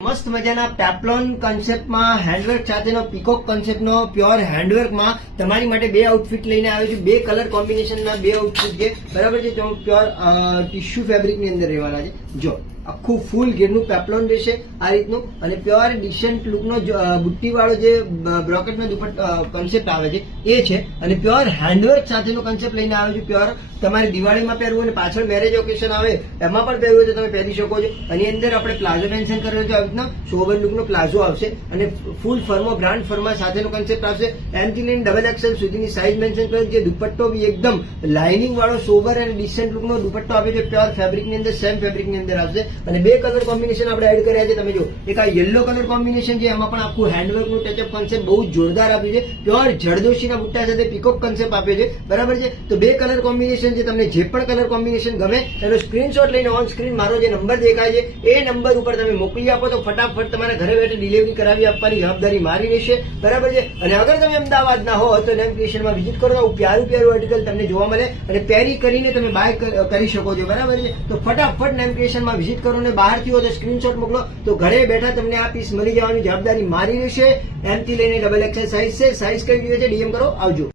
મસ્ત મજાના પેપ્લોન કોન્સેપ્ટમાં હેન્ડવર્ક સાથેનો પીકોક કોન્સેપ્ટનો પ્યોર હેન્ડવર્કમાં તમારી માટે બે આઉટફિટ લઈને આવ્યો છું. બે કલર કોમ્બિનેશનના બે આઉટફિટ છે, બરાબર છે. તો પ્યોર ટિશ્યુ ફેબ્રિકની અંદર રહેવાના છે. જો આખું ફૂલ ઘેરનું પેપ્લોન રહેશે આ રીતનું, અને પ્યોર ડિસેન્ટ લુકનો બુટ્ટી વાળો જે બ્રોકેટનો કોન્સેપ્ટ આવે છે એ છે, અને પ્યોર હેન્ડવર્ક સાથેનો કોન્સેપ્ટ લઈને આવ્યો છું. પ્યોર તમારે દિવાળીમાં પહેરવું અને પાછળ મેરેજ ઓકેશન આવે એમાં પણ પહેરવું તો તમે પહેરી શકો છો. આની અંદર આપણે પ્લાઝો મેન્શન કરેલો છે, આવી રીતના સોબર લુકનો પ્લાઝો આવશે, અને ફૂલ ફર્મો બ્રાન્ડ ફર્મા સાથેનો કોન્સેપ્ટ આવશે. એમ થી લઈને ડબલ એક્સેલ સુધીની સાઇઝ મેન્શન કરેલ છે. દુપટ્ટો બી એકદમ લાઇનિંગ વાળો સોબર અને ડિસેન્ટ લુકનો દુપટ્ટો આપે છે. પ્યોર ફેબ્રિકની અંદર સેમ ફેબ્રિકની અંદર આવશે, અને બે કલર કોમ્બિનેશન આપણે એડ કર્યા છે. તમે જો એક આ યલો કલર કોમ્બિનેશન છે, એમાં પણ આખું હેન્ડવર્કનું ટચઅપ કોન્સેપ્ટ બહુ જોરદાર આપ્યું છે. પ્યોર જરદોશીના બુટ્ટા સાથે પીકોક કોન્સેપ્ટ આપ્યો છે, બરાબર છે. તો બે કલર કોમ્બિનેશન છે. તમને જે પણ કલર કોમ્બિનેશન ગમે એનો સ્ક્રીનશોટ લઈને ઓન સ્ક્રીન મારો જે નંબર દેખાય છે એ નંબર ઉપર તમે મોકલી આપો તો ફટાફટ તમારા ઘરે બેઠે ડિલિવરી કરાવી આપવાની જવાબદારી મારી રહેશે, બરાબર છે. અને અગર તમે અમદાવાદ ના હો તો નેમ ક્રિએશનમાં વિઝિટ કરો તો પ્યારું પ્યારું આર્ટિકલ તમને જોવા મળે, અને પહેરી કરીને તમે બાય કરી શકો છો, બરાબર છે. તો ફટાફટ નેમ ક્રિએશનમાં વિઝિટ કરો, અને બહારથી હો તો સ્ક્રીનશોટ મોકલો તો ઘરે બેઠા તમને આ પીસ મળી જવાની જવાબદારી મારી રહેશે. એમ થી લઈને ડબલ એક્સેલ સાઇઝ છે. સાઇઝ કઈ જોઈએ છે ડીએમ કરો, આવજો.